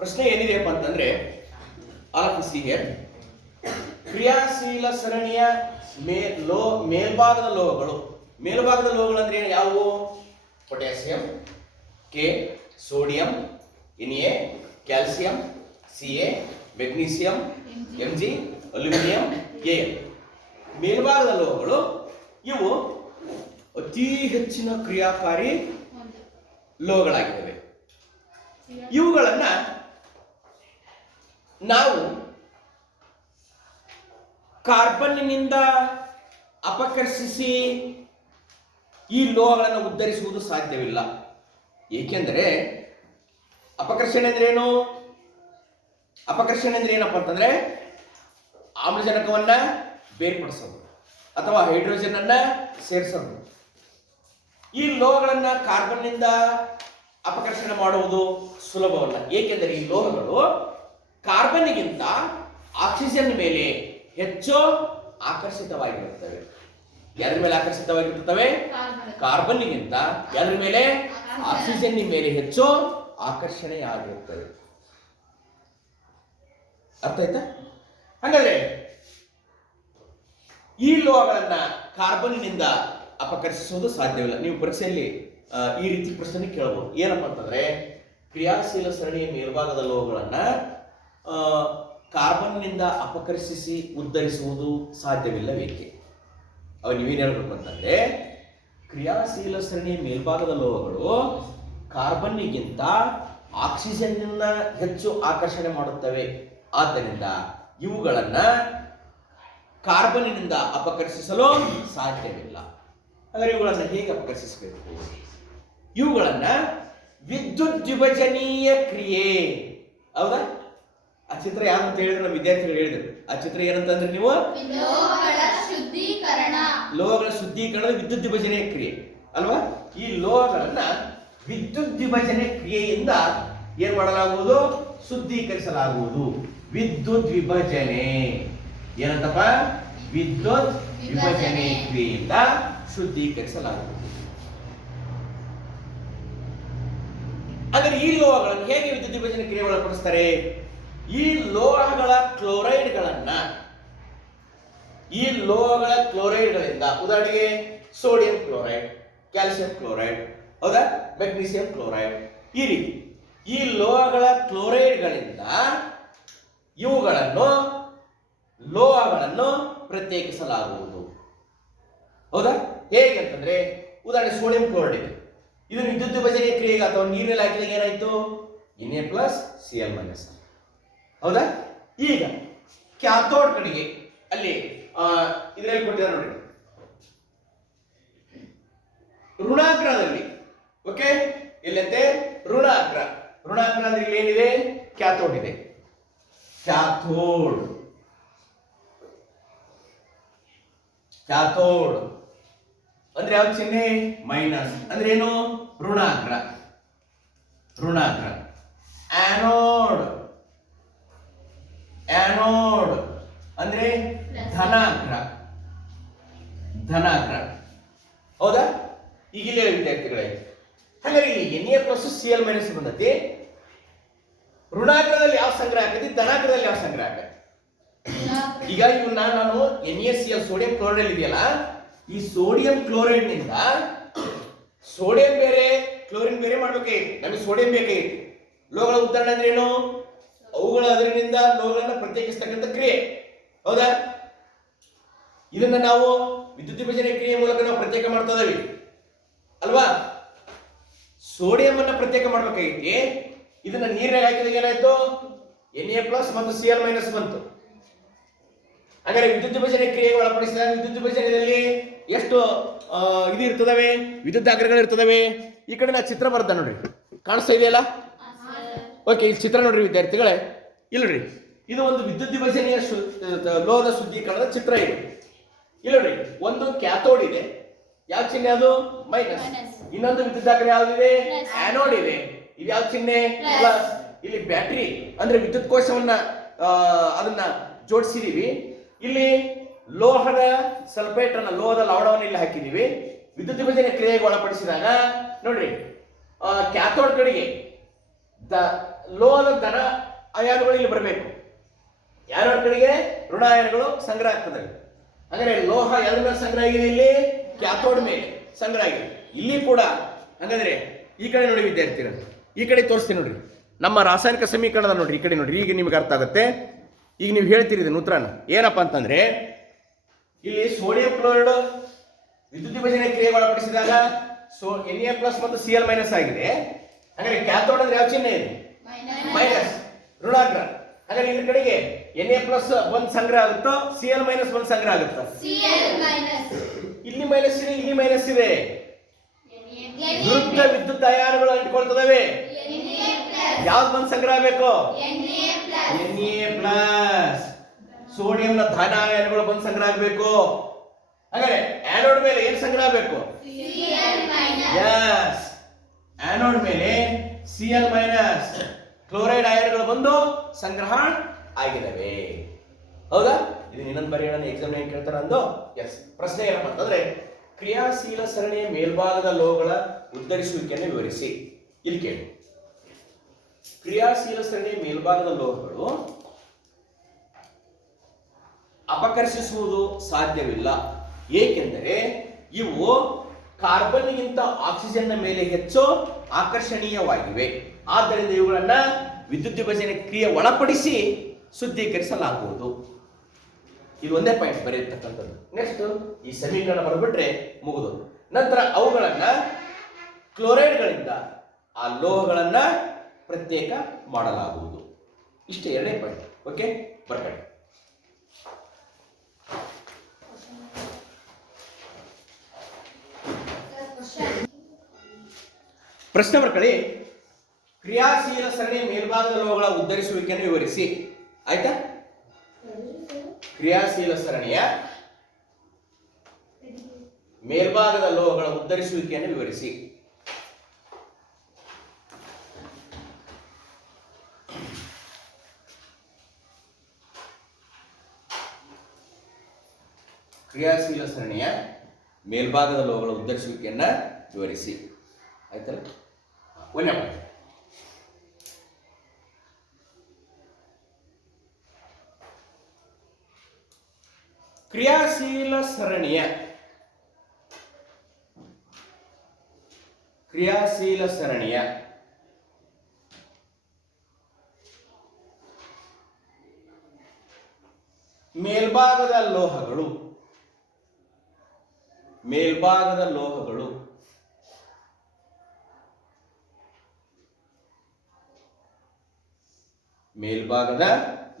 ಪ್ರಶ್ನೆ ಏನಿದೆಯಪ್ಪ ಅಂತಂದ್ರೆ all of see here ಕ್ರಿಯಾಶೀಲ ಸರಣಿಯ ಮೇಲ್ಭಾಗದ ಲೋಹಗಳು ಅಂದ್ರೆ ಯಾವುವು? Potassium, K, sodium, Na, calcium, Ca, magnesium, Mg, aluminium, Al. ಮೇಲ್ಭಾಗದ ಲೋಹಗಳು ಇವು ಅತಿ ಹೆಚ್ಚಿನ ಕ್ರಿಯಾಕಾರಿ ಲೋಹಗಳಾಗಿವೆ. ಇವುಗಳನ್ನ ನಾವು ಕಾರ್ಬನ್ನಿನಿಂದ ಅಪಕರ್ಷಿಸಿ ಈ ಲೋಹಗಳನ್ನು ಉದ್ಧರಿಸುವುದು ಸಾಧ್ಯವಿಲ್ಲ. ಏಕೆಂದರೆ ಅಪಕರ್ಷಣೆ ಅಂದ್ರೆ ಏನು? ಅಪಕರ್ಷಣೆ ಅಂದ್ರೆ ಏನಪ್ಪ ಅಂತಂದ್ರೆ ಆಮ್ಲಜನಕವನ್ನ ಬೇರ್ಪಡಿಸೋದು ಅಥವಾ ಹೈಡ್ರೋಜನ್ ಅನ್ನ ಸೇರಿಸೋದು. ಈ ಲೋಹಗಳನ್ನ ಕಾರ್ಬನ್ನಿಂದ ಅಪಕರ್ಷಣೆ ಮಾಡುವುದು ಸುಲಭವಲ್ಲ. ಏಕೆಂದರೆ ಈ ಲೋಹಗಳು ಕಾರ್ಬನ್ನಿಗಿಂತ ಆಕ್ಸಿಜನ್ ಮೇಲೆ ಹೆಚ್ಚು ಆಕರ್ಷಿತವಾಗಿರುತ್ತವೆ. ಯಾರ ಮೇಲೆ ಆಕರ್ಷಿತವಾಗಿರುತ್ತವೆ? ಕಾರ್ಬನ್ನಿಗಿಂತ ಯಾರ ಮೇಲೆ? ಆಕ್ಸಿಜನ್ ಮೇಲೆ ಹೆಚ್ಚು ಆಕರ್ಷಣೆಯಾಗಿರುತ್ತವೆ. ಅರ್ಥ ಆಯ್ತಾ? ಹಾಗಾದ್ರೆ ಈ ಲೋಹಗಳನ್ನ ಕಾರ್ಬನ್ನಿನಿಂದ ಅಪಕರ್ಷಿಸುವುದು ಸಾಧ್ಯವಿಲ್ಲ. ನೀವು ಪರೀಕ್ಷೆಯಲ್ಲಿ ಈ ರೀತಿ ಪ್ರಶ್ನೆ ಕೇಳಬಹುದು. ಏನಪ್ಪ ಅಂತಂದ್ರೆ ಕ್ರಿಯಾಶೀಲ ಸರಣಿಯ ಮೇಲ್ಭಾಗದ ಲೋಹಗಳನ್ನ ಕಾರ್ಬನ್ನಿಂದ ಅಪಕರ್ಷಿಸಿ ಉದ್ಧರಿಸುವುದು ಸಾಧ್ಯವಿಲ್ಲವೇಕೆ? ಅವ ನೀವೇನು ಹೇಳ್ಬೇಕು ಅಂತಂದ್ರೆ ಕ್ರಿಯಾಶೀಲ ಸರಣಿಯ ಮೇಲ್ಭಾಗದ ಲೋಹಗಳು ಕಾರ್ಬನ್ನಿಗಿಂತ ಆಕ್ಸಿಜನ್ ಹೆಚ್ಚು ಆಕರ್ಷಣೆ ಮಾಡುತ್ತವೆ. ಆದ್ದರಿಂದ ಇವುಗಳನ್ನ ಕಾರ್ಬನ್ನಿನಿಂದ ಅಪಕರ್ಷಿಸಲು ಸಾಧ್ಯವಿಲ್ಲ. ಹಾಗಾದ್ರೆ ಇವುಗಳನ್ನ ಹೇಗೆ ಅಪಕರ್ಷಿಸಬೇಕು? ಇವುಗಳನ್ನ ವಿದ್ಯುತ್ ವಿಭಜನೀಯ ಕ್ರಿಯೆ. ಹೌದಾ? ಆ ಚಿತ್ರ ಯಾರಂತ ಹೇಳಿದ್ರೆ ನಮ್ಮ ವಿದ್ಯಾರ್ಥಿಗಳು ಹೇಳಿದ್ರು. ಆ ಚಿತ್ರ ಏನಂತಂದ್ರೆ ನೀವು ಲೋಹಗಳ ಶುದ್ಧೀಕರಣದ ವಿದ್ಯುತ್ ವಿಭಜನೆಯ ಕ್ರಿಯೆ ಅಲ್ವಾ? ಈ ಲೋಹಗಳನ್ನ ವಿದ್ಯುತ್ ವಿಭಜನೆ ಕ್ರಿಯೆಯಿಂದ ಏನ್ ಮಾಡಲಾಗುವುದು? ಶುದ್ಧೀಕರಿಸಲಾಗುವುದು. ವಿದ್ಯುತ್ ವಿಭಜನೆ ಏನಂತಪ್ಪ? ವಿದ್ಯುತ್ ವಿಭಜನೆ ಕ್ರಿಯೆಯಿಂದ ಶುದ್ಧೀಕರಿಸಲಾಗುವುದು. ಆದರೆ ಈ ಲೋಹಗಳನ್ನು ಹೇಗೆ ವಿದ್ಯುತ್ ವಿಭಜನೆ ಕ್ರಿಯೆ ಒಳಪಡಿಸ್ತಾರೆ? ಈ ಲೋಹಗಳ ಕ್ಲೋರೈಡ್ಗಳಿಂದ ಉದಾಹರಣೆಗೆ ಸೋಡಿಯಂ ಕ್ಲೋರೈಡ್, ಕ್ಯಾಲ್ಸಿಯಂ ಕ್ಲೋರೈಡ್, ಹೌದಾ, ಮೆಗ್ನೀಸಿಯಂ ಕ್ಲೋರೈಡ್, ಈ ರೀತಿ ಈ ಲೋಹಗಳ ಕ್ಲೋರೈಡ್ಗಳಿಂದ ಲೋಹಗಳನ್ನು ಪ್ರತ್ಯೇಕಿಸಲಾಗುವುದು. ಹೌದಾ? ಹೇಗೆ ಅಂತಂದ್ರೆ ಉದಾಹರಣೆ ಸೋಡಿಯಂ ಕ್ಲೋರೈಡ್ ಇದೆ. ಇದು ವಿದ್ಯುತ್ ವಿಭಜನೆ ಕ್ರಿಯೆಗೆ ಅಥವಾ ನೀರಿನಲ್ಲಿ ಹಾಕಿದಾಗ ಏನಾಯ್ತು? Na+Cl-. ಹೌದಾ? ಈಗ ಕ್ಯಾಥೋಡ್ ಕಡೆಗೆ ಅಲ್ಲಿ ಇದರಲ್ಲಿ ಕೊಟ್ಟಿದ್ದಾರೆ ನೋಡಿ, ಋಣಾಗ್ರದಲ್ಲಿ. ಓಕೆ, ಇಲ್ಲಂತೆ ಋಣಾಗ್ರ ಅಂದ್ರೆ ಇಲ್ಲಿ ಏನಿದೆ? ಕ್ಯಾಥೋಡ್ ಇದೆ. ಕ್ಯಾಥೋಡ್ ಅಂದ್ರೆ ಯಾವ ಚಿಹ್ನೆ? ಮೈನಸ್. ಅಂದ್ರೆ ಏನು? ಋಣಾಗ್ರ. ಆನೋಡ್ ಅಂದ್ರೆ ಧನಾಗ್ರ. ಹೌದಾ? ಈಗ ಇಲ್ಲಿ ವಿದ್ಯಾರ್ಥಿಗಳೇ, ಹಾಗಾದ್ರೆ ಇಲ್ಲಿ Na+Cl- ಬಂದತಿ. ಋಣಾಗ್ರದಲ್ಲಿ ಯಾವ ಸಂಗ್ರಹ ಆಗತಿ? ಧನಾಗ್ರದಲ್ಲಿ ಯಾವ ಸಂಗ್ರಹ ಆಗತಿ? ಈಗ ಇವನ್ನ ನಾನು NaCl ಸೋಡಿಯಂ ಕ್ಲೋರೈಡ್ ಇದೆಯಲ್ಲ, ಈ ಸೋಡಿಯಂ ಕ್ಲೋರೈಡ್ ನಿಂದ ಸೋಡಿಯಂ ಬೇರೆ ಕ್ಲೋರಿನ್ ಬೇರೆ ಮಾಡ್ಬೇಕಾಗಿತ್ತು. ನಮಗೆ ಸೋಡಿಯಂ ಬೇಕಾಗಿತ್ತು. ಲೋಹಗಳ ಉದಾಹರಣೆ ಅಂದ್ರೆ ಏನು? ಅವುಗಳ ಅದರಿಂದ ಲೋಹಗಳನ್ನ ಪ್ರತ್ಯೇಕಿಸ್ತಕ್ಕಂಥ ಕ್ರಿಯೆ. ಹೌದಾ? ಇದನ್ನ ನಾವು ವಿದ್ಯುತ್ ವಿಭಜನೆ ಕ್ರಿಯೆ ಮೂಲಕ ನಾವು ಪ್ರತ್ಯೇಕ ಮಾಡ್ತಾ ಇದ್ದೀವಿ ಅಲ್ವಾ? ಸೋಡಿಯಂ ಅನ್ನ ಪ್ರತ್ಯೇಕ ಮಾಡ್ಬೇಕಾಗಿತ್ತು. ಇದನ್ನ ನೀರಿನಾಗ ಹಾಕಿದಾಗ ಏನಾಯ್ತು? Na+ ಮತ್ತು Cl- ಬಂತು. ಹಾಗಾದ್ರೆ ವಿದ್ಯುತ್ ವಿಭಜನೆ ಕ್ರಿಯೆಗೆ ಒಳಪಡಿಸಿದಾಗ ವಿದ್ಯುತ್ ವಿಭಜನೆಯಲ್ಲಿ ಎಷ್ಟು ಇದು ಇರ್ತದವೆ? ವಿದ್ಯುತ್ ಅಗ್ರಗಳು ಇರ್ತದವೆ. ಈ ಕಡೆ ನಾ ಚಿತ್ರ ಬರ್ದ ನೋಡ್ರಿ, ಕಾಣಿಸ್ತಾ ಇದೆಯಲ್ಲ? ಓಕೆ, ಈ ಚಿತ್ರ ನೋಡ್ರಿ ವಿದ್ಯಾರ್ಥಿಗಳೇ. ಇಲ್ರಿ, ಇದು ಒಂದು ವಿದ್ಯುತ್ ವಿಭಜನೆಯ ಲೋಹದ ಶುದ್ಧೀಕರಣದ ಚಿತ್ರ ಇದೆ. ಇಲ್ಲ ನೋಡ್ರಿ, ಒಂದು ಕ್ಯಾಥೋಡ್ ಇದೆ. ಯಾವ ಚಿಹ್ನೆ ಅದು? ಮೈನಸ್. ಇನ್ನೊಂದು ವಿದ್ಯುತ್ ಅಗ್ರ ಯಾವ್ದಿದೆ? ಆನೋಡ್ ಇದೆ. ಇದು ಯಾವ ಚಿಹ್ನೆ? ಪ್ಲಸ್. ಇಲ್ಲಿ ಬ್ಯಾಟರಿ ಅಂದ್ರೆ ವಿದ್ಯುತ್ ಕೋಶವನ್ನ ಅದನ್ನ ಜೋಡಿಸಿದೀವಿ. ಇಲ್ಲಿ ಲೋಹದ ಸಲ್ಫೇಟ್ ಅನ್ನ, ಲೋಹದ ಲವಣವನ್ನು ಇಲ್ಲಿ ಹಾಕಿದೀವಿ. ವಿದ್ಯುತ್ ವಿಭಜನೆ ಕ್ರಿಯೆಗೆ ಒಳಪಡಿಸಿದಾಗ ನೋಡ್ರಿ, ಕ್ಯಾಥೋಡ್ ಕಡೆಗೆ ಲೋಹದ ಧನ ಅಯಾನುಗಳು ಇಲ್ಲಿ ಬರಬೇಕು. ಯಾರ ಕಡೆಗೆ ಋಣ ಅಯಾನುಗಳು ಸಂಗ್ರಹ ಆಗ್ತದೆ. ಹಾಗಾದ್ರೆ ಲೋಹ ಎದ್ರ ಮೇಲೆ ಸಂಗ್ರಹ ಆಗಿದೆ? ಇಲ್ಲಿ ಕ್ಯಾಥೋಡ್ ಮೇಲೆ ಸಂಗ್ರಹ ಆಗಿದೆ. ಇಲ್ಲಿ ಕೂಡ ಹಾಗಾದ್ರೆ ಈ ಕಡೆ ನೋಡಿ ವಿದ್ಯಾರ್ಥಿಗಳು, ಈ ಕಡೆ ತೋರಿಸ್ತೀನಿ ನೋಡ್ರಿ. ನಮ್ಮ ರಾಸಾಯನಿಕ ಸಮೀಕರಣದ ನೋಡ್ರಿ, ಈ ಕಡೆ ನೋಡ್ರಿ. ಈಗ ನಿಮ್ಗೆ ಅರ್ಥ ಆಗುತ್ತೆ. ಈಗ ನೀವು ಹೇಳ್ತೀರಿ ಇದನ್ನ ಉತ್ತರನ ಏನಪ್ಪಾ ಅಂತಂದ್ರೆ, ಇಲ್ಲಿ ಸೋಡಿಯಂ ಕ್ಲೋರೈಡ್ ವಿದ್ಯುತ್ ವಿಭಜನೆ ಕ್ರಿಯೆಗೆ ಒಳಪಡಿಸಿದಾಗ Na ಪ್ಲಸ್ ಮತ್ತು Cl ಮೈನಸ್ ಆಗಿದೆ. ಹಾಗಾದ್ರೆ ಕ್ಯಾಥೋಡ್ ಅಂದ್ರೆ ಯಾವ ಚಿಹ್ನೆ ಇದೆ? ಮೈನಸ್, ಋಣಾಗ್ರ. ಹಾಗಾದ್ರೆ ಇದ್ರ ಕಡೆಗೆ Na ಪ್ಲಸ್ ಒಂದ್ ಸಂಗ್ರಹ ಆಗುತ್ತೋ, Cl ಮೈನಸ್ ಒಂದ್ ಸಂಗ್ರಹ ಆಗುತ್ತೋ? ಇಲ್ಲಿ ಮೈನಸ್ ಇದೆ, ಇಲ್ಲಿ ಮೈನಸ್ ಇದೆ. ವಿರುದ್ಧ ವಿದ್ಯುತ್ ಅಯಾನುಗಳು ಅಂಟಿಕೊಳ್ತದವೆ. ಯಾವ್ದು ಬಂದು ಸಂಗ್ರಹ ಬೇಕು? Na plus. ಸೋಡಿಯಂನ ಧನ ಅಯಾನುಗಳು ಬಂದು ಸಂಗ್ರಹ ಆಗಬೇಕು. ಹಾಗಾದ್ರೆ ಆನೋಡ್ ಮೇಲೆ ಏನ್ ಸಂಗ್ರಹ ಆಗಬೇಕು? ಯಸ್, ಆನೋಡ್ ಮೇಲೆ Cl ಮೈನಸ್ ಕ್ಲೋರೈಡ್ ಅಯಾನುಗಳು ಬಂದು ಸಂಗ್ರಹ ಆಗಿದವೆ. ಹೌದಾ? ಇದು ಇನ್ನೊಂದು ಬರೆಯೋಣ, ಎಕ್ಸಾಮ್ ಏನ್ ಕೇಳ್ತಾರ ಅಂದು. ಎಸ್, ಪ್ರಶ್ನೆ ಏನಪ್ಪ ಅಂತಂದ್ರೆ, ಕ್ರಿಯಾಶೀಲ ಸರಣಿಯ ಮೇಲ್ಭಾಗದ ಲೋಹಗಳ ಉದ್ದರಿಸುವಿಕೆಯನ್ನು ವಿವರಿಸಿ. ಇಲ್ಲಿ ಕೇಳಿ, ಕ್ರಿಯಾಶೀಲ ಸರಣಿಯ ಮೇಲ್ಭಾಗದ ಲೋಹಗಳು ಅಪಕರ್ಷಿಸುವುದು ಸಾಧ್ಯವಿಲ್ಲ, ಏಕೆಂದರೆ ಇವು ಕಾರ್ಬನ್ಗಿಂತ ಆಕ್ಸಿಜನ್ನ ಮೇಲೆ ಹೆಚ್ಚು ಆಕರ್ಷಣೀಯವಾಗಿವೆ. ಆದ್ದರಿಂದ ಇವುಗಳನ್ನ ವಿದ್ಯುತ್ ವಿಭಜನೆ ಕ್ರಿಯೆ ಒಳಪಡಿಸಿ ಶುದ್ಧೀಕರಿಸಲಾಗುವುದು. ಇದು ಒಂದೇ ಪಾಯಿಂಟ್ ಬರೆಯತಕ್ಕಂಥದ್ದು. ನೆಕ್ಸ್ಟ್ ಈ ಸಮೀಕರಣ ಬರೆದ್ಬಿಟ್ರೆ ಮುಗಿದು. ನಂತರ ಅವುಗಳನ್ನ ಕ್ಲೋರೈಡ್ಗಳಿಂದ ಆ ಲೋಹಗಳನ್ನ ಪ್ರತ್ಯೇಕ ಮಾಡಲಾಗುವುದು. ಇಷ್ಟೇ, ಎರಡೇ ಪಾಯಿಂಟ್. ಓಕೆ, ಬರ್ಕಡೆ. ಪ್ರಶ್ನೆ ಬರ್ಕಳಿ, ಕ್ರಿಯಾಶೀಲ ಸರಣಿಯ ಮೇಲ್ಭಾಗದ ಲೋಹಗಳ ಉದ್ದರಿಸುವಿಕೆಯನ್ನು ವಿವರಿಸಿ. ಆಯ್ತಾ? ಕ್ರಿಯಾಶೀಲ ಸರಣಿಯ ಮೇಲ್ಭಾಗದ ಲೋಹಗಳ ಉದ್ದರಿಸುವಿಕೆಯನ್ನು ವಿವರಿಸಿ. ಕ್ರಿಯಾಶೀಲ ಸರಣಿಯ ಮೇಲ್ಭಾಗದ ಲೋಹಗಳ ಉದ್ದರಿಸುವಿಕೆಯನ್ನ ವಿವರಿಸಿ. ಆಯ್ತಲ್ಲ? ಒಂದೇ ಮಾಡಿ. ಕ್ರಿಯಾಶೀಲ ಸರಣಿಯ ಮೇಲ್ಭಾಗದ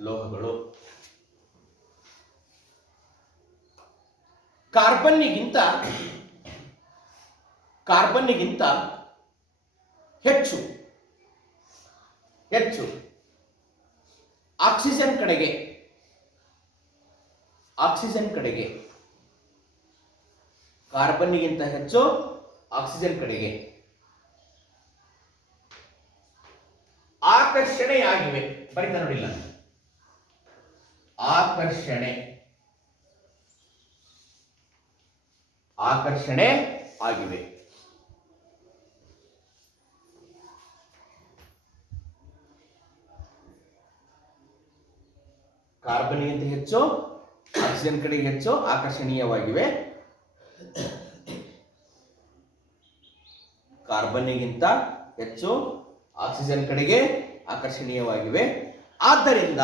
ಲೋಹಗಳು ಕಾರ್ಬನ್ನಿಗಿಂತ ಹೆಚ್ಚು ಆಕ್ಸಿಜನ್ ಕಡೆಗೆ ಕಾರ್ಬನ್ನಿಗಿಂತ ಹೆಚ್ಚು ಆಕ್ಸಿಜನ್ ಕಡೆಗೆ ಆಕರ್ಷಣೆಯಾಗಿವೆ. ಬರೀತಾ ನೋಡಿಲ್ಲ, ಆಕರ್ಷಣೆ ಆಗಿವೆ. ಕಾರ್ಬನ್ಗಿಂತ ಹೆಚ್ಚು ಆಕ್ಸಿಜನ್ ಕಡೆಗೆ ಹೆಚ್ಚು ಆಕರ್ಷಣೀಯವಾಗಿವೆ. ಕಾರ್ಬನ್ಗಿಂತ ಹೆಚ್ಚು ಆಕ್ಸಿಜನ್ ಕಡೆಗೆ ಆಕರ್ಷಣೀಯವಾಗಿವೆ. ಆದ್ದರಿಂದ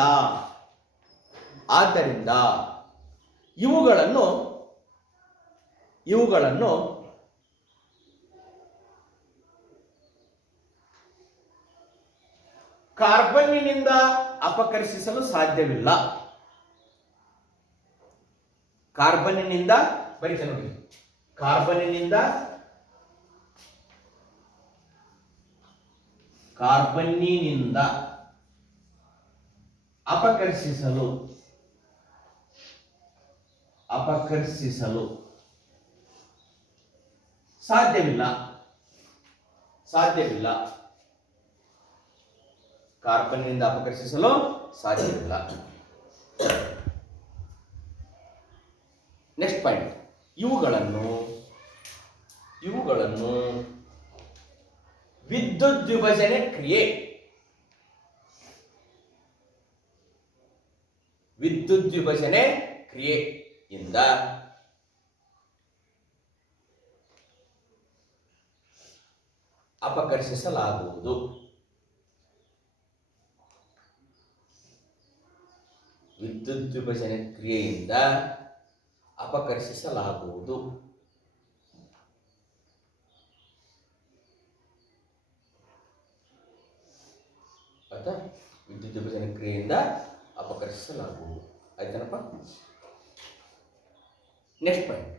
ಇವುಗಳನ್ನು ಕಾರ್ಬನ್ನಿನಿಂದ ಅಪಕರ್ಷಿಸಲು ಸಾಧ್ಯವಿಲ್ಲ. ಕಾರ್ಬನ್ನಿನಿಂದ ಬರೀತಾ ನೋಡಿ, ಕಾರ್ಬನ್ನಿನಿಂದ ಅಪಕರ್ಷಿಸಲು ಸಾಧ್ಯವಿಲ್ಲ. ಕಾರ್ಬನ್ನಿಂದ ಅಪಕರ್ಷಿಸಲು ಸಾಧ್ಯವಿಲ್ಲ. ನೆಕ್ಸ್ಟ್ ಪಾಯಿಂಟ್, ಇವುಗಳನ್ನು ವಿದ್ಯುತ್ ವಿಭಜನೆ ಕ್ರಿಯೆ ವಿದ್ಯುದ್ವಿಭಜನೆ ಕ್ರಿಯೆಯಿಂದ ಅಪಕರ್ಷಿಸಲಾಗುವುದು. ವಿದ್ಯುದ್ವಿಭಜನೆ ಕ್ರಿಯೆಯಿಂದ ಅಪಕರ್ಷಿಸಲಾಗುವುದು. ಆಯ್ತಾ? ವಿದ್ಯುದ್ವಿಭಜನೆ ಕ್ರಿಯೆಯಿಂದ ಅಪಕರ್ಷಿಸಲಾಗುವುದು. ಆಯ್ತನಪ್ಪ? Next point.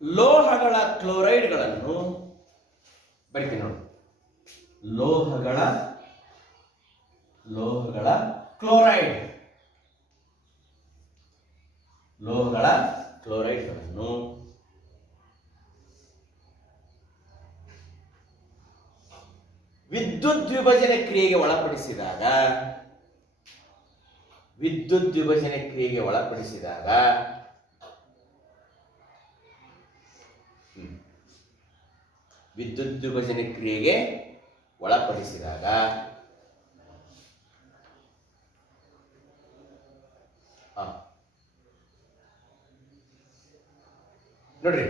ಲೋಹಗಳ ಕ್ಲೋರೈಡ್ಗಳನ್ನು ಬರಿತೀನಿ ನೋಡಿ. ಲೋಹಗಳ ಕ್ಲೋರೈಡ್ಗಳನ್ನು ವಿದ್ಯುದ್ವಿಭಜನೆ ಕ್ರಿಯೆಗೆ ಒಳಪಡಿಸಿದಾಗ ನೋಡ್ರಿ,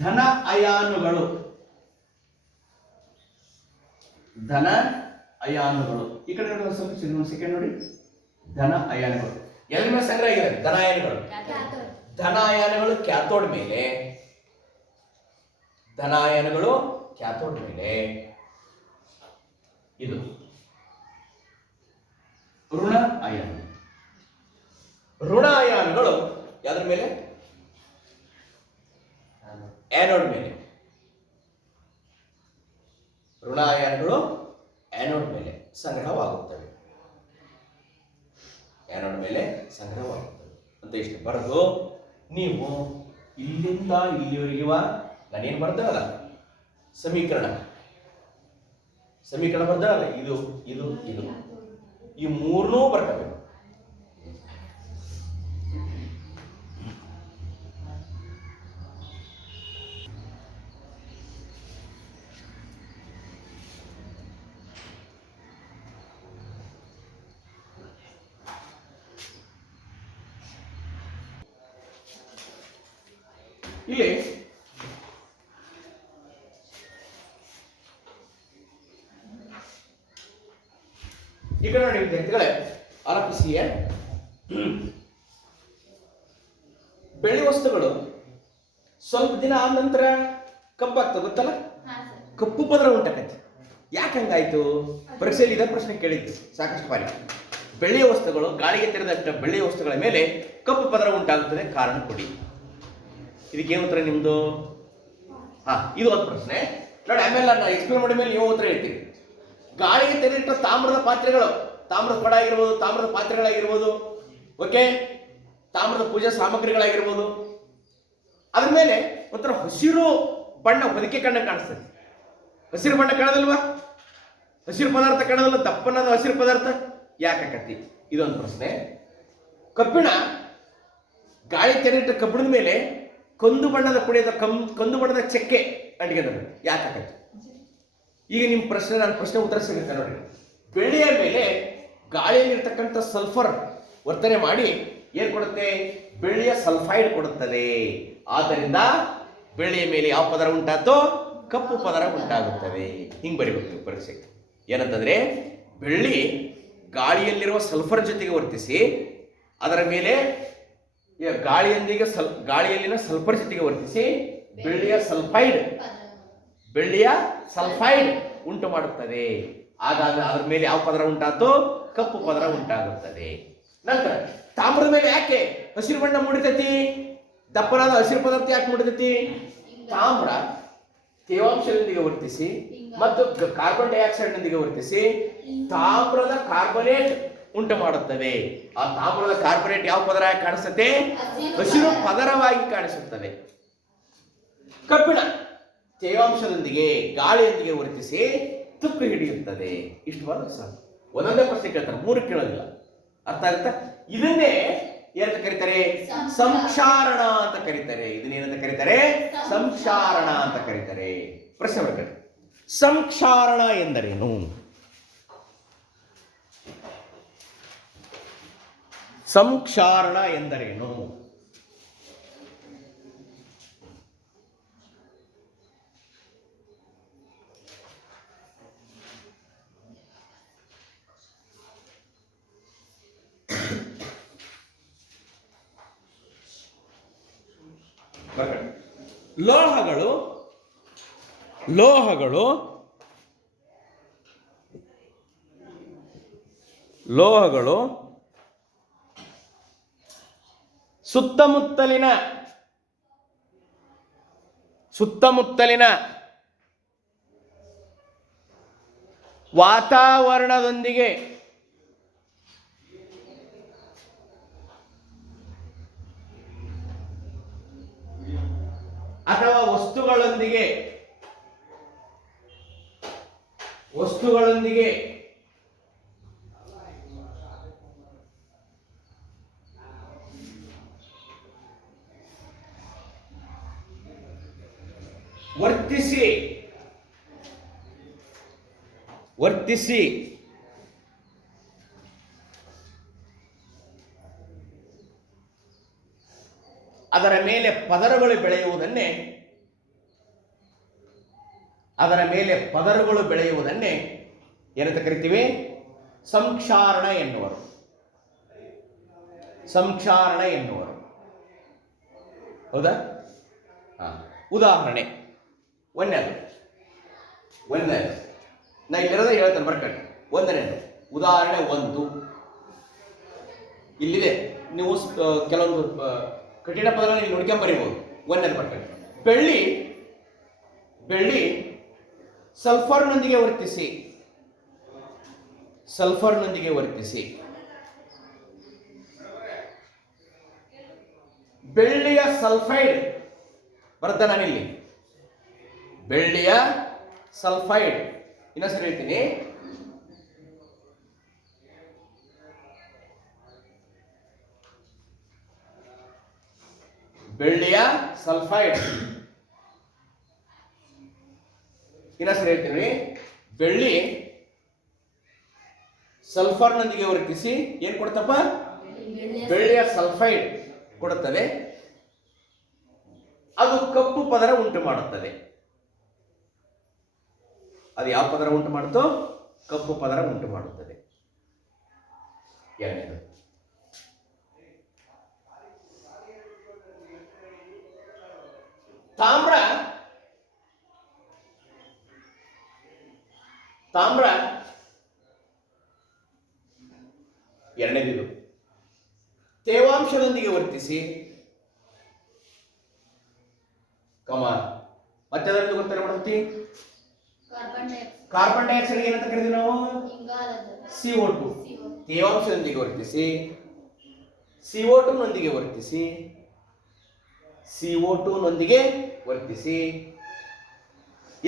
ಧನ ಅಯಾನುಗಳು ಈ ಕಡೆ ನೋಡಿ ಒಂದು ಸೆಕೆಂಡ್ ನೋಡಿ. ಧನ ಅಯಾನುಗಳು ಎಲ್ಲಿ ಮೇಲೆ ಸಂಗ್ರಹ ಆಗಿದೆ? ಧನ ಅಯಾನುಗಳು ಕ್ಯಾಥೋಡ್ ಮೇಲೆ, ಇದು ಋಣ ಅಯಾನುಗಳು ಯಾವ್ದ್ರ ಮೇಲೆ? ಆನೋಡ್ ಮೇಲೆ. ಋಣ ಅಯಾನುಗಳು ಆನೋಡ್ ಮೇಲೆ ಸಂಗ್ರಹವಾಗುತ್ತವೆ ಅಂತ ಇಷ್ಟು ಬರೆದು ನೀವು ಇಲ್ಲಿಂದ ಇಲ್ಲಿವರೆಗೆ ನಾನೇನು ಬರ್ದೇವಲ್ಲ ಸಮೀಕರಣ ಬರ್ದೇವಲ್ಲ, ಇದು ಈ ಮೂರನ್ನೂ ಬರ್ಕೋಬೇಕು. ಇಲ್ಲಿ ಈ ಕಡೆ ನೋಡಿ ವಿದ್ಯಾರ್ಥಿಗಳೇ, ಆರಂಭಿಸಿಯೇ ಬೆಳ್ಳಿ ವಸ್ತುಗಳು ಸ್ವಲ್ಪ ದಿನ ಆದ ನಂತರ ಕಪ್ಪಾಗ್ತದೆ, ಗೊತ್ತಲ್ಲ? ಕಪ್ಪು ಪದರ ಉಂಟಾಗತ್ತೆ. ಯಾಕೆ ಹಂಗಾಯ್ತು? ಪರೀಕ್ಷೆಯಲ್ಲಿ ಇದೇ ಪ್ರಶ್ನೆ ಕೇಳಿದ್ದು ಸಾಕಷ್ಟು ಬಾರಿ. ಬೆಳ್ಳಿಯ ವಸ್ತುಗಳು, ಗಾಳಿಗೆ ತೆರೆದಷ್ಟ ಬೆಳ್ಳಿಯ ವಸ್ತುಗಳ ಮೇಲೆ ಕಪ್ಪು ಪದರ ಉಂಟಾಗುತ್ತದೆ, ಕಾರಣ ಕೊಡಿ. ಇದಕ್ಕೇನು ಉತ್ತರ ನಿಮ್ದು? ಇದು ಒಂದು ಪ್ರಶ್ನೆ ನೋಡಿ. ಆಮೇಲೆ ನಾನು ಎಕ್ಸ್ಪ್ಲೇನ್ ಮಾಡಿದ ಮೇಲೆ ನೀವು ಉತ್ತರ ಹೇಳ್ತೀರಿ. ಗಾಳಿಗೆ ತೆರೆದಿಟ್ಟ ತಾಮ್ರದ ಪಾತ್ರೆಗಳು, ತಾಮ್ರದ ಕೊಡ ಆಗಿರ್ಬೋದು, ತಾಮ್ರದ ಪಾತ್ರೆಗಳಾಗಿರ್ಬೋದು, ಓಕೆ, ತಾಮ್ರದ ಪೂಜಾ ಸಾಮಗ್ರಿಗಳಾಗಿರ್ಬೋದು, ಅದ್ರ ಮೇಲೆ ಒಂಥರ ಹಸಿರು ಬಣ್ಣ ಹೊದಿಕೆ ಕಣ್ಣ ಕಾಣಿಸ್ತದೆ. ಹಸಿರು ಬಣ್ಣ ಕಾಣೋದಲ್ವಾ? ಹಸಿರು ಪದಾರ್ಥ ಕಾಣೋದಲ್ಲ, ದಪ್ಪನಾದ ಹಸಿರು ಪದಾರ್ಥ ಯಾಕತಿ? ಇದೊಂದು ಪ್ರಶ್ನೆ. ಕಬ್ಬಿಣ, ಗಾಳಿ ತೆರೆದಿಟ್ಟ ಕಬ್ಬಿಣದ ಮೇಲೆ ಕಂದು ಬಣ್ಣದ ಪುಡಿಯದ ಕಂದು ಬಣ್ಣದ ಚಕ್ಕೆ ಅಂಟಿಗೆ ಯಾಕತಿ? ಈಗ ನಿಮ್ಮ ಪ್ರಶ್ನೆ, ನನ್ನ ಪ್ರಶ್ನೆ ಉತ್ತರ ಸಿಗುತ್ತೆ ನೋಡಿ. ಬೆಳ್ಳಿಯ ಮೇಲೆ ಗಾಳಿಯಲ್ಲಿರ್ತಕ್ಕಂಥ ಸಲ್ಫರ್ ವರ್ತನೆ ಮಾಡಿ ಏನ್ ಕೊಡುತ್ತೆ? ಬೆಳ್ಳಿಯ ಸಲ್ಫೈಡ್ ಕೊಡುತ್ತದೆ. ಆದ್ದರಿಂದ ಬೆಳ್ಳಿಯ ಮೇಲೆ ಯಾವ ಪದರ ಉಂಟಾತೋ ಕಪ್ಪು ಪದರ ಉಂಟಾಗುತ್ತದೆ. ಹಿಂಗೆ ಬರಿಬೇಕು ಪರೀಕ್ಷೆಗೆ. ಏನಂತಂದ್ರೆ, ಬೆಳ್ಳಿ ಗಾಳಿಯಲ್ಲಿರುವ ಸಲ್ಫರ್ ಜೊತೆಗೆ ವರ್ತಿಸಿ ಅದರ ಮೇಲೆ ಗಾಳಿಯಲ್ಲಿನ ಸಲ್ಫರ್ ಜೊತೆಗೆ ವರ್ತಿಸಿ ಬೆಳ್ಳಿಯ ಸಲ್ಫೈಡ್ ಉಂಟು ಮಾಡುತ್ತದೆ. ಹಾಗಾದ್ರೆ ಅದರ ಮೇಲೆ ಯಾವ ಪದರ ಉಂಟಾತೋ ಕಪ್ಪು ಪದರ ಉಂಟಾಗುತ್ತದೆ. ನಂತರ ತಾಮ್ರದ ಮೇಲೆ ಯಾಕೆ ಹಸಿರು ಬಣ್ಣ ಮೂಡಿತೈತಿ? ದಪ್ಪನಾದ ಹಸಿರು ಪದಾರ್ಥ ಯಾಕೆ ಮೂಡಿತೈತಿ? ತಾಮ್ರ ತೇವಾಂಶದೊಂದಿಗೆ ವರ್ತಿಸಿ ಮತ್ತು ಕಾರ್ಬನ್ ಡೈಆಕ್ಸೈಡ್ ನೊಂದಿಗೆ ವರ್ತಿಸಿ ತಾಮ್ರದ ಕಾರ್ಬನೇಟ್ ಉಂಟು ಮಾಡುತ್ತದೆ. ಆ ತಾಮ್ರದ ಕಾರ್ಬನೇಟ್ ಯಾವ ಪದರವಾಗಿ ಕಾಣಿಸುತ್ತೆ? ಹಸಿರು ಪದರವಾಗಿ ಕಾಣಿಸುತ್ತದೆ. ಕಬ್ಬಿಣ ತೇವಾಂಶದೊಂದಿಗೆ ಗಾಳಿಯೊಂದಿಗೆ ವರ್ತಿಸಿ ತುಕ್ಕು ಹಿಡಿಯುತ್ತದೆ. ಇಷ್ಟು ಬರೋದು ಸಾಕು. ಒಂದೊಂದೇ ಪ್ರಶ್ನೆ ಕೇಳ್ತಾರೆ, 3 ಕೇಳೋದಿಲ್ಲ. ಅರ್ಥ ಆಗುತ್ತಾ? ಇದನ್ನೇ ಏನಂತ ಕರೀತಾರೆ? ಸಂಕ್ಷಾರಣ ಅಂತ ಕರೀತಾರೆ. ಇದನ್ನೇನಂತ ಕರೀತಾರೆ? ಸಂಕ್ಷಾರಣ ಅಂತ ಕರೀತಾರೆ. ಪ್ರಶ್ನೆ ಬರ್ತಾರೆ, ಸಂಕ್ಷಾರಣ ಎಂದರೇನು? ಸಂಕ್ಷಾರಣ ಎಂದರೇನು? ಲೋಹಗಳು ಲೋಹಗಳು ಲೋಹಗಳು ಸುತ್ತಮುತ್ತಲಿನ ವಾತಾವರಣದೊಂದಿಗೆ ಅಥವಾ ವಸ್ತುಗಳೊಂದಿಗೆ ವರ್ತಿಸಿ ಅದರ ಮೇಲೆ ಪದರಗಳು ಬೆಳೆಯುವುದನ್ನೇ ಏನಂತ ಕರಿತೀವಿ? ಸಂಕ್ಷಾರಣ ಎನ್ನುವರು. ಹೌದಾ? ಉದಾಹರಣೆ ಒಂದನೇದು ನಾ ಇಲ್ಲಿರೋದ ಹೇಳ್ತೇನೆ ಬರ್ಕಂಡು. ಒಂದನೇದು ಉದಾಹರಣೆ 1 ಇಲ್ಲಿದೆ. ನೀವು ಕೆಲವೊಂದು ಕಠಿಣ ಪದಗಳನ್ನು ಇಲ್ಲಿ ನೋಡ್ಕೊಂಡ್ ಬರೀಬಹುದು. ಒಂದನೇದು ಬರ್ಕಂಡು. ಬೆಳ್ಳಿ ಸಲ್ಫರ್ನೊಂದಿಗೆ ವರ್ತಿಸಿ ಬೆಳ್ಳಿಯ ಸಲ್ಫೈಡ್ ಬರುತ್ತೆ. ನಾನಿಲ್ಲಿ ಬೆಳ್ಳಿಯ ಸಲ್ಫೈಡ್ ಇನ್ನೊಂದ್ಸರಿ ಹೇಳ್ತೀನಿ. ಬೆಳ್ಳಿಯ ಸಲ್ಫೈಡ್ ಇನ್ನೊಂದ್ಸರಿ ಹೇಳ್ತೀನಿ. ಬೆಳ್ಳಿ ಸಲ್ಫರ್ನೊಂದಿಗೆ ವರ್ತಿಸಿ ಏನ್ ಕೊಡ್ತಪ್ಪ? ಬೆಳ್ಳಿಯ ಸಲ್ಫೈಡ್ ಕೊಡುತ್ತದೆ. ಅದು ಕಪ್ಪು ಪದರ ಉಂಟು ಮಾಡುತ್ತದೆ. ಅದು ಯಾವ ಪದರ ಉಂಟು ಮಾಡುತ್ತೋ? ಕಪ್ಪು ಪದರ ಉಂಟು ಮಾಡುತ್ತದೆ. ಎರಡನೇದು ತಾಮ್ರ ಎರಡನೇದು ತೇವಾಂಶದೊಂದಿಗೆ ವರ್ತಿಸಿ ಮತ್ತೆ ಅದರಲ್ಲಿ ಗೊತ್ತಾರೆ ಮಾಡ್ತೀವಿ. ಕಾರ್ಬನ್ ಡೈಆಕ್ಸೈಡ್ ಏನಂತ ಕರಿತೀವಿ ನಾವು? CO2. ತೇವಾಂಶದೊಂದಿಗೆ ವರ್ತಿಸಿ CO2 ನೊಂದಿಗೆ ವರ್ತಿಸಿ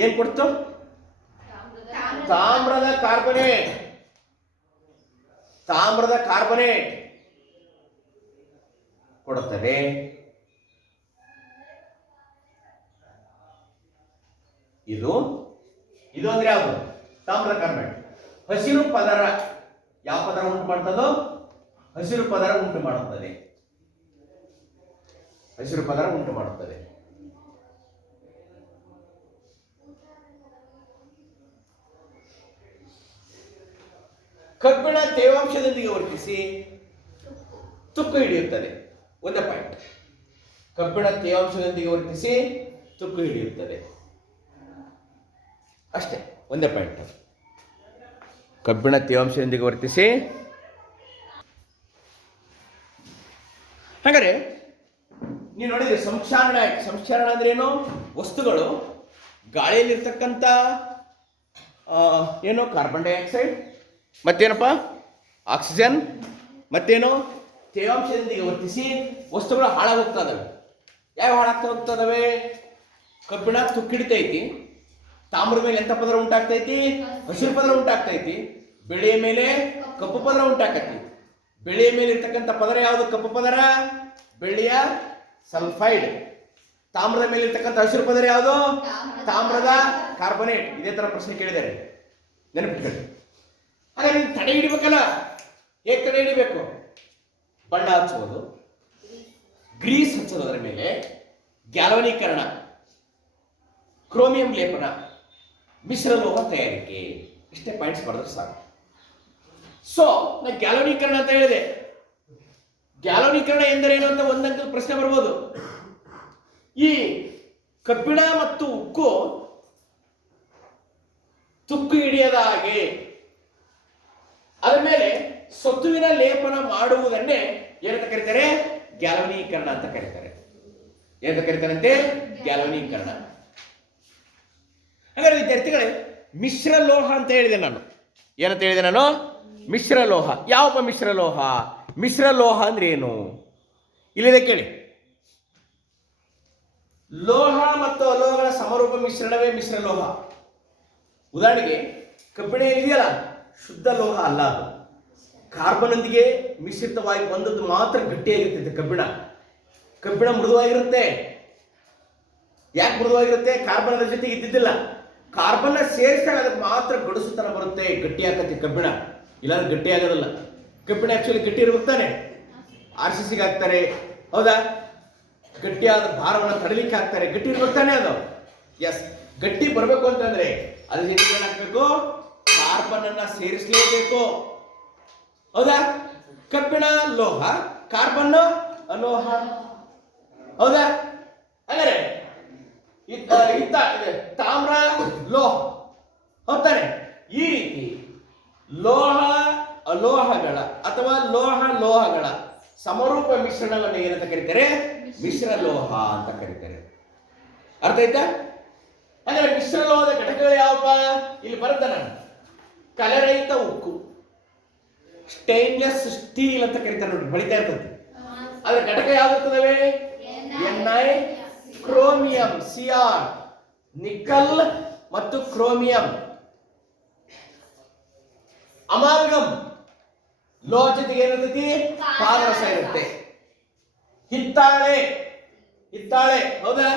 ಏನ್ ಕೊಡ್ತು? ತಾಮ್ರದ ಕಾರ್ಬನೇಟ್ ಕೊಡುತ್ತದೆ. ಇದು ಅಂದ್ರೆ ಯಾವುದು? ತಾಮ್ರದ ಕಾರ್ಬನೇಟ್. ಹಸಿರು ಪದರ ಯಾವ ಪದರ ಉಂಟು ಮಾಡ್ತದೋ? ಹಸಿರು ಪದರ ಉಂಟು ಮಾಡುತ್ತದೆ. ಕಬ್ಬಿಣ ತೇವಾಂಶದೊಂದಿಗೆ ವರ್ತಿಸಿ ತುಕ್ಕು ಹಿಡಿಯುತ್ತದೆ. ಒಂದೇ ಪಾಯಿಂಟ್. ಕಬ್ಬಿಣ ತೇವಾಂಶದೊಂದಿಗೆ ವರ್ತಿಸಿ ತುಕ್ಕು ಹಿಡಿಯುತ್ತದೆ. ಅಷ್ಟೇ, ಒಂದೇ ಪಾಯಿಂಟ್. ಕಬ್ಬಿಣ ತೇವಾಂಶದೊಂದಿಗೆ ವರ್ತಿಸಿ. ಹಾಗಾದ್ರೆ ನೀವು ನೋಡಿದ್ರೆ ಸಂಕ್ಷಾರಣ ಅಂದ್ರೆ ಏನು? ವಸ್ತುಗಳು ಗಾಳಿಯಲ್ಲಿರ್ತಕ್ಕಂಥ ಏನು ಕಾರ್ಬನ್ ಡೈಆಕ್ಸೈಡ್, ಮತ್ತೇನಪ್ಪ ಆಕ್ಸಿಜನ್, ಮತ್ತೇನು ತೇವಾಂಶದೊಂದಿಗೆ ವರ್ತಿಸಿ ವಸ್ತುಗಳು ಹಾಳಾಗೋಗ್ತಾ ಇದಾವೆ. ಯಾವ ಹಾಳಾಗ್ತಾ ಹೋಗ್ತದವೆ? ಕಬ್ಬಿಣ ತುಕ್ಕಿಡ್ತೈತಿ, ತಾಮ್ರದ ಮೇಲೆ ಎಂಥ ಪದರ ಉಂಟಾಗ್ತೈತಿ? ಹಸಿರು ಪದರ ಉಂಟಾಗ್ತೈತಿ. ಬೆಳೆಯ ಮೇಲೆ ಕಪ್ಪು ಪದರ ಉಂಟಾಕೈತಿ. ಬೆಳೆಯ ಮೇಲೆ ಇರ್ತಕ್ಕಂಥ ಪದರ ಯಾವುದು? ಕಪ್ಪು ಪದರ. ಬೆಳ್ಳಿಯ ಸಲ್ಫೈಡ್. ತಾಮ್ರದ ಮೇಲೆ ಇರ್ತಕ್ಕಂಥ ಹಸಿರು ಪದರ ಯಾವುದು? ತಾಮ್ರದ ಕಾರ್ಬನೇಟ್. ಇದೇ ತರ ಪ್ರಶ್ನೆ ಕೇಳಿದ್ದಾರೆ, ನೆನಪಿಟ್ಕೊಳ್ಳಿ. ಹಾಗಾದ್ರೆ ತಡೆ ಹಿಡಿಬೇಕಲ್ಲ, ಹೇಗೆ ತಡೆ ಹಿಡಿಬೇಕು? ಬಣ್ಣ ಹಚ್ಚುವುದು, ಗ್ರೀಸ್ ಹಚ್ಚೋದು, ಅದರ ಮೇಲೆ ಗ್ಯಾಲ್ವನೀಕರಣ, ಕ್ರೋಮಿಯಂ ಲೇಪನ, ಮಿಶ್ರಲೋಹ ತಯಾರಿಕೆ. ಇಷ್ಟೇ ಪಾಯಿಂಟ್ಸ್ ಬರೆದ್ರೆ ಸಾಕು. ಸೊ ನಾ ಗ್ಯಾಲ್ವನೀಕರಣ ಅಂತ ಹೇಳಿದೆ. ಗ್ಯಾಲ್ವನೀಕರಣ ಎಂದರೇನು ಅಂತ ಒಂದಂಕದ ಪ್ರಶ್ನೆ ಬರ್ಬೋದು. ಈ ಕಬ್ಬಿಣ ಮತ್ತು ಉಕ್ಕು ತುಕ್ಕು ಹಿಡಿಯದ ಹಾಗೆ ಅದರ ಮೇಲೆ ಸತುವಿನ ಲೇಪನ ಮಾಡುವುದನ್ನೇ ಏನಂತ ಕರೀತಾರೆ? ಗ್ಯಾಲ್ವನೀಕರಣ ಅಂತ ಕರೀತಾರೆ. ಏನಂತ ಕರೀತಾರಂತೆ? ಗ್ಯಾಲ್ವನೀಕರಣ. ಹಾಗಾದ್ರೆ ವಿದ್ಯಾರ್ಥಿಗಳೇ, ಮಿಶ್ರಲೋಹ ಅಂತ ಹೇಳಿದೆ ನಾನು. ಏನಂತ ಹೇಳಿದೆ ನಾನು? ಮಿಶ್ರಲೋಹ. ಯಾವಪ್ಪ ಮಿಶ್ರಲೋಹ? ಮಿಶ್ರಲೋಹ ಅಂದ್ರೆ ಏನು? ಇಲ್ಲಿದೆ ಕೇಳಿ. ಲೋಹ ಮತ್ತು ಅಲೋಹಗಳ ಸಮರೂಪ ಮಿಶ್ರಣವೇ ಮಿಶ್ರಲೋಹ. ಉದಾಹರಣೆಗೆ ಕಬ್ಬಿಣ ಇದೆಯಲ್ಲ, ಶುದ್ಧ ಲೋಹ ಅಲ್ಲ ಅದು. ಕಾರ್ಬನ್ನೊಂದಿಗೆ ಮಿಶ್ರಿತವಾಗಿ ಬಂದದ್ದು ಮಾತ್ರ ಗಟ್ಟಿಯಾಗಿರ್ತೈತೆ ಕಬ್ಬಿಣ. ಕಬ್ಬಿಣ ಮೃದುವಾಗಿರುತ್ತೆ. ಯಾಕೆ ಮೃದುವಾಗಿರುತ್ತೆ? ಕಾರ್ಬನ್ ಅದರ ಜೊತೆಗೆ ಇದ್ದಿದ್ದಿಲ್ಲ. ಕಾರ್ಬನ್ನ ಸೇರಿಸಿದಾಗ ಅದಕ್ಕೆ ಮಾತ್ರ ಗಡುಸುತನ ಬರುತ್ತೆ, ಗಟ್ಟಿ ಆಗತ್ತೆ ಕಬ್ಬಿಣ. ಇಲ್ಲಾಂದ್ರೆ ಗಟ್ಟಿ ಆಗೋದಿಲ್ಲ. ಕಬ್ಬಿಣ ಆಕ್ಚುಲಿ ಗಟ್ಟಿ ಇರ್ಬೇಕು ತಾನೆ? RCC ಹಾಕ್ತಾರೆ, ಹೌದಾ? ಗಟ್ಟಿಯಾದ ಭಾರವನ್ನು ತಡಲಿಕ್ಕೆ ಹಾಕ್ತಾರೆ, ಗಟ್ಟಿ ಇರ್ಬೇಕು ತಾನೆ ಅದು? ಎಸ್, ಗಟ್ಟಿ ಬರಬೇಕು ಅಂತಂದ್ರೆ ಅದ್ರ ಜೊತೆಗೆ ಏನಾಗಬೇಕು? ಕಾರ್ಬನ್ ಅನ್ನ ಸೇರಿಸಲೇಬೇಕು, ಹೌದಾ? ಕಬ್ಬಿಣ ಲೋಹ, ಕಾರ್ಬನ್ ಅಲೋಹ, ಹೌದಾ? ಹಾಗಾದ್ರೆ ತಾಮ್ರ ಲೋಹ, ಹೌದಾನೆ? ಈ ರೀತಿ ಲೋಹ ಅಲೋಹಗಳ ಅಥವಾ ಲೋಹ ಲೋಹಗಳ ಸಮರೂಪ ಮಿಶ್ರಣವನ್ನು ಏನಂತ ಕರೀತಾರೆ? ಮಿಶ್ರಲೋಹ ಅಂತ ಕರೀತಾರೆ. ಅರ್ಥ ಆಯ್ತಾ? ಹಾಗಾದ್ರೆ ಮಿಶ್ರಲೋಹದ ಘಟಕಗಳು ಯಾವಪ್ಪ? ಇಲ್ಲಿ ಬರುತ್ತೆ ನಾನು. ಕಲೆರಹಿತ ಉಕ್ಕು, ಸ್ಟೇನ್ಲೆಸ್ ಸ್ಟೀಲ್ ಅಂತ ಕರೀತಾರೆ ನೋಡಿ, ಹೊಳಿತಾ ಇರ್ತದೆ. ಅದ್ರ ಘಟಕ ಯಾವ್ದಿರ್ತದವೆ? Ni, ಕ್ರೋಮಿಯಂ, Cr, ನಿಕಲ್ ಮತ್ತು ಕ್ರೋಮಿಯಂ. ಅಮಾಲ್ಗಮ್, ಲೋಹ ಜೊತೆಗೆ ಏನಿರ್ತೈತಿ? ಪಾದರಸ ಇರುತ್ತೆ. ಹಿತ್ತಾಳೆ, ಹಿತ್ತಾಳೆ, ಹೌದಾ?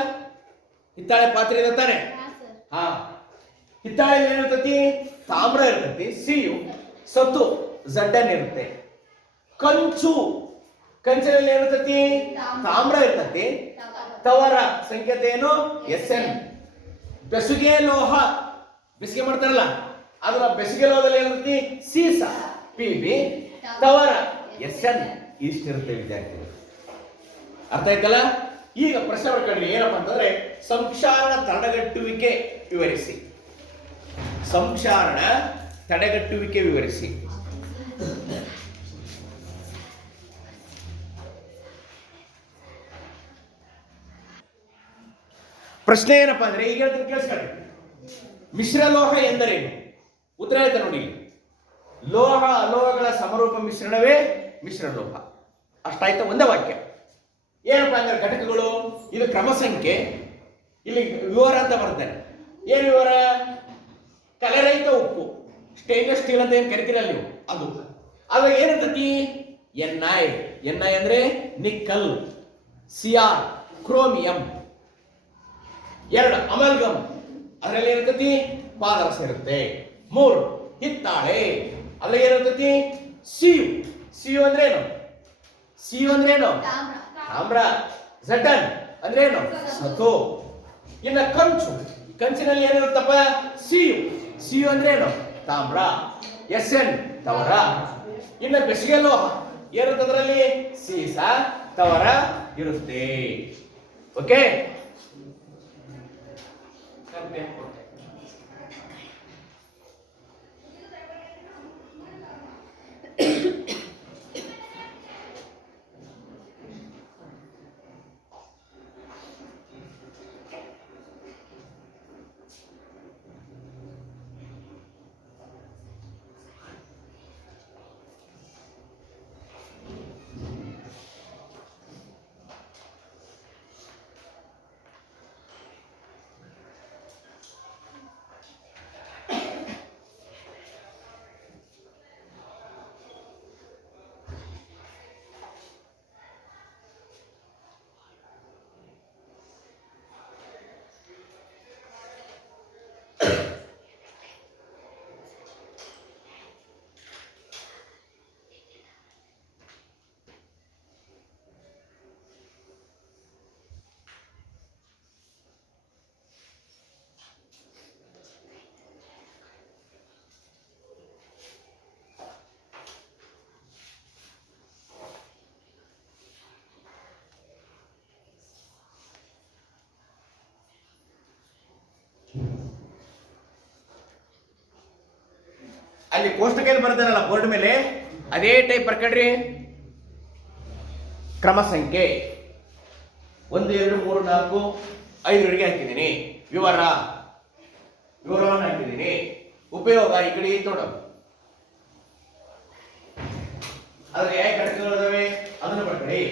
ಹಿತ್ತಾಳೆ ಪಾತ್ರೆ ಇರುತ್ತಾನೆ. ಹಾ, ಹಿತ್ತಾಳೆ ಏನಿರ್ತೈತಿ? ತಾಮ್ರ ಇರ್ತೈತಿ, Cu. ಸತು, Zn ಇರುತ್ತೆ. ಕಂಚು, ಕಂಚಿನಲ್ಲಿ ಏನಿರ್ತೈತಿ? ತಾಮ್ರ ಇರ್ತೈತಿ. ತವರ ಸಂಕೇತ ಏನು? Sn. ಬೆಸುಗೆ ಲೋಹ, ಬೆಸುಗೆ ಮಾಡ್ತಾರಲ್ಲ, ಅದರ ಬೆಸುಗೆ ಲೋಹದಲ್ಲಿ ಏನಿರ್ತೈತಿ? ಸೀಸ, Pb. ತವರ Sn. ಇಷ್ಟಿರುತ್ತೆ ವಿದ್ಯಾರ್ಥಿಗಳು. ಅರ್ಥ ಆಯ್ತಲ್ಲ? ಈಗ ಪ್ರಶ್ನೆ ಮಾಡ್ಕೊಂಡ್ರಿ ಏನಪ್ಪ ಅಂತಂದ್ರೆ, ಸಂಕ್ಷಾರಣ ತಡೆಗಟ್ಟುವಿಕೆ ವಿವರಿಸಿ. ಸಂಕ್ಷಾರಣ ತಡೆಗಟ್ಟುವಿಕೆ ವಿವರಿಸಿ. ಪ್ರಶ್ನೆ ಏನಪ್ಪಾ ಅಂದ್ರೆ, ಈಗ ಹೇಳ್ತೀನಿ ಕೇಳಿಸ್ಕೊಳ್ಳಿ. ಮಿಶ್ರಲೋಹ ಎಂದರೇನು? ಉತ್ತರ ಹೇಳ್ತಾರೆ ನೋಡಿ. ಲೋಹ ಅಲೋಹಗಳ ಸಮರೂಪ ಮಿಶ್ರಣವೇ ಮಿಶ್ರಲೋಹ. ಅಷ್ಟಾಯ್ತಾ? ಒಂದೇ ವಾಕ್ಯ. ಏನಪ್ಪಾ ಅಂದ್ರೆ ಘಟಕಗಳು, ಇದು ಕ್ರಮ ಸಂಖ್ಯೆ, ಇಲ್ಲಿ ವಿವರ ಅಂತ ಬರ್ತೇನೆ. ಏನ್ ವಿವರ? ಕಲೆರಹಿತ ಉಕ್ಕು, ಸ್ಟೇನ್ಲೆಸ್ ಸ್ಟೀಲ್ ಅಂತ ಏನ್ ಕರಿತೀರಲ್ಲ ನೀವು, ಅದು. ಅವಾಗ ಏನಿರ್ತತಿ? Ni ಅಂದ್ರೆ ನಿಕ್ಕಲ್, Cr ಕ್ರೋಮಿಯಂ. 2 ಅಮಲ್ಗಮ್, ಅದರಲ್ಲಿ ಏನಿರ್ತತಿ? ಪಾದರಸ ಇರುತ್ತೆ. 3 ಹಿತ್ತಾಳೆ, ಅಲ್ಲಿ ಏನಿರ್ತತಿ? Cu ಅಂದ್ರೇನು? Cu ಅಂದ್ರೇನು? ತಾಮ್ರ. Zn ಅಂದ್ರೇನು? ಸತು. ಇನ್ನು ಕಂಚು, ಕಂಚಿನಲ್ಲಿ ಏನಿರುತ್ತಪ್ಪ? Cu ಅಂದ್ರೇನು? ತಾಮ್ರ. Sn ತವರ. ಇನ್ನು ಬೆಸುಗೆ ಲೋಹ ಏನಿರುತ್ತೆ? ಅದರಲ್ಲಿ ಸೀಸ, ತವರ ಇರುತ್ತೆ. ಓಕೆ? ಅಲ್ಲಿ ಕೋಷ್ಟಕದಲ್ಲಿ ಬರ್ತಾನಲ್ಲ ಬೋರ್ಡ್ ಮೇಲೆ ಅದೇ ಟೈಪ್ ಬರ್ಕಡ್ರಿ. ಕ್ರಮ ಸಂಖ್ಯೆ 1 2 3 4 5 ಹಾಕಿದ್ದೀನಿ. ವಿವರವನ್ನು ಹಾಕಿದ್ದೀನಿ. ಉಪಯೋಗ ಈ ಕಡೆ ನೋಡು. ಅದ್ರ ಯಾವ ಘಟಕಗಳಿದಾವೆ ಅದನ್ನು ಬರ್ಕಡಿ.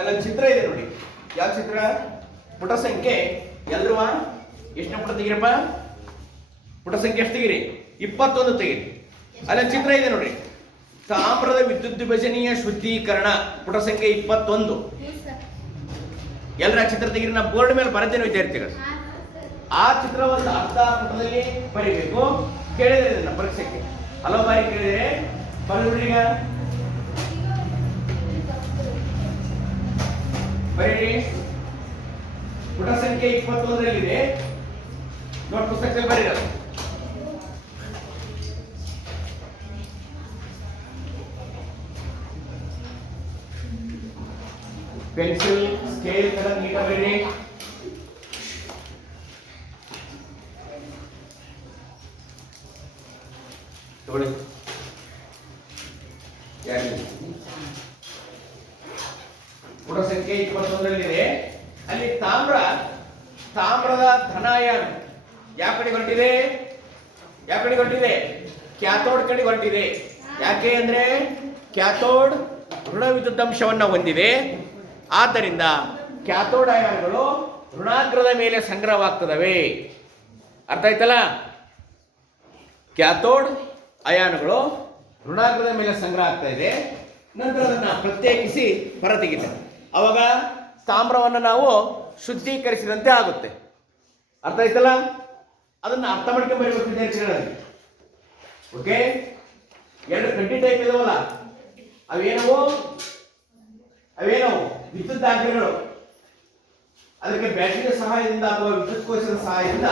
ಅಲ್ಲೊಂದು ಚಿತ್ರ ಇದೆ ನೋಡಿ. ಯಾವ ಚಿತ್ರ? ಪುಟ ಸಂಖ್ಯೆ ಎಲ್ರು ಎಷ್ಟನೇ ಪುಟ ತೆಗಿರಪ್ಪ? ಪುಟ ಸಂಖ್ಯೆ ಎಷ್ಟು ತೆಗಿರಿ? 21 ತೆಗಿರಿ. ಅಲ್ಲೊಂದು ಚಿತ್ರ ಇದೆ ನೋಡಿ. ತಾಮ್ರದ ವಿದ್ಯುತ್ ವಿಭಜನೀಯ ಶುದ್ಧೀಕರಣ ಪುಟ ಸಂಖ್ಯೆ 21. ಎಲ್ಲರ ಚಿತ್ರ ತೆಗಿರಿ. ನಾ ಬೋರ್ಡ್ ಮೇಲೆ ಬರೆದೇನು ವಿದ್ಯಾರ್ಥಿಗಳು. ಆ ಚಿತ್ರವನ್ನು ಅರ್ಧ ಪುಟದಲ್ಲಿ ಬರೀಬೇಕು. ಕೇಳಿದ್ರೆ ಇದನ್ನ ಪರೀಕ್ಷೆಗೆ ಹಲವು ಬಾರಿ ಕೇಳಿದರೆ ಬರೆದ್ಬಿಡ್ರಿ. ಈಗ ಬರೀರಿ. ಪುಟ ಸಂಖ್ಯೆ 21ರಲ್ಲಿದೆ ನೋಡಿ, ಪುಸ್ತಕದಲ್ಲಿ ಬರೀರಿ. ಪೆನ್ಸಿಲ್ ಸ್ಕೇಲ್ ತರ ನೀಟಾಗಿ ಬರೀರಿ. ನೋಡಿ ಪುಟ ಸಂಖ್ಯೆ 21ರಲ್ಲಿದೆ. ಅಲ್ಲಿ ತಾಮ್ರದ ಧನಾಯನ ಯಾವ ಕಡೆ ಹೊರಟಿದೆ? ಕ್ಯಾಥೋಡ್ ಕಡೆ ಹೊರಟಿದೆ. ಯಾಕೆ ಅಂದ್ರೆ ಕ್ಯಾಥೋಡ್ ಋಣ ವಿದ್ಯುತ್ ಅಂಶವನ್ನು ಹೊಂದಿದೆ. ಆದ್ದರಿಂದ ಕ್ಯಾಥೋಡ್ ಅಯಾನ್ಗಳು ಋಣಾಗ್ರದ ಮೇಲೆ ಸಂಗ್ರಹವಾಗ್ತದವೆ. ಅರ್ಥ ಆಯ್ತಲ್ಲ? ಕ್ಯಾಥೋಡ್ ಅಯಾನುಗಳು ಋಣಾಗ್ರದ ಮೇಲೆ ಸಂಗ್ರಹ ಆಗ್ತಾ ಇದೆ. ನಂತರ ಅದನ್ನ ಪ್ರತ್ಯೇಕಿಸಿ ಹೊರತೆಗಿತಾರೆ. ಅವಾಗ ತಾಮ್ರವನ್ನು ನಾವು ಶುದ್ಧೀಕರಿಸಿದಂತೆ ಆಗುತ್ತೆ. ಅರ್ಥ ಆಯ್ತಲ್ಲ? ಅದನ್ನ ಅರ್ಥ ಮಾಡ್ಕೊಂಡು ಬರೀಬೇಕು ವಿದ್ಯಾರ್ಥಿಗಳಲ್ಲಿ. ಓಕೆ, 2 ಕಡ್ಡಿ ಟೈಪ್ ಇದಾವಲ್ಲ, ಅವೇನವು ವಿದ್ಯುತ್ ದಾಖಲೆಗಳು. ಅದಕ್ಕೆ ಬ್ಯಾಟರಿಯ ಸಹಾಯದಿಂದ ಅಥವಾ ವಿದ್ಯುತ್ ಕೋಶದ ಸಹಾಯದಿಂದ